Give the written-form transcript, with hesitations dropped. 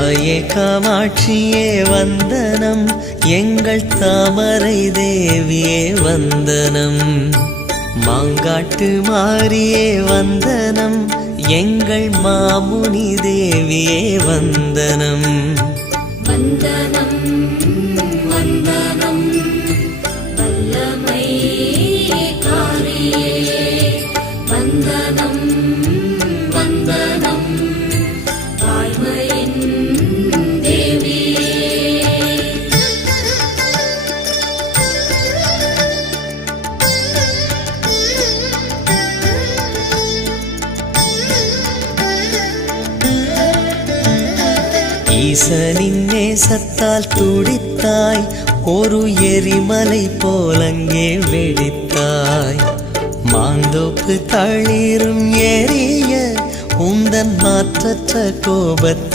தாயே காமாட்சியே வந்தனம், எங்கள் தாமரை தேவியே வந்தனம். மாங்காட்டு மாரியே வந்தனம், எங்கள் மாமுனி தேவியே வந்தனம். வந்தனம் வந்தனம் வல்லமை காரியே, வந்தனம் வந்தனம் வாய்மையின் தேவியே. ஈசனின் நேசத்தால் துடித்தாய், ஒரு எரிமலை போலங்கே வெடித்தாய். மாந்தோப்பு தளிரும் எரிய உந்தன் மாற்றற்ற கோபத்தை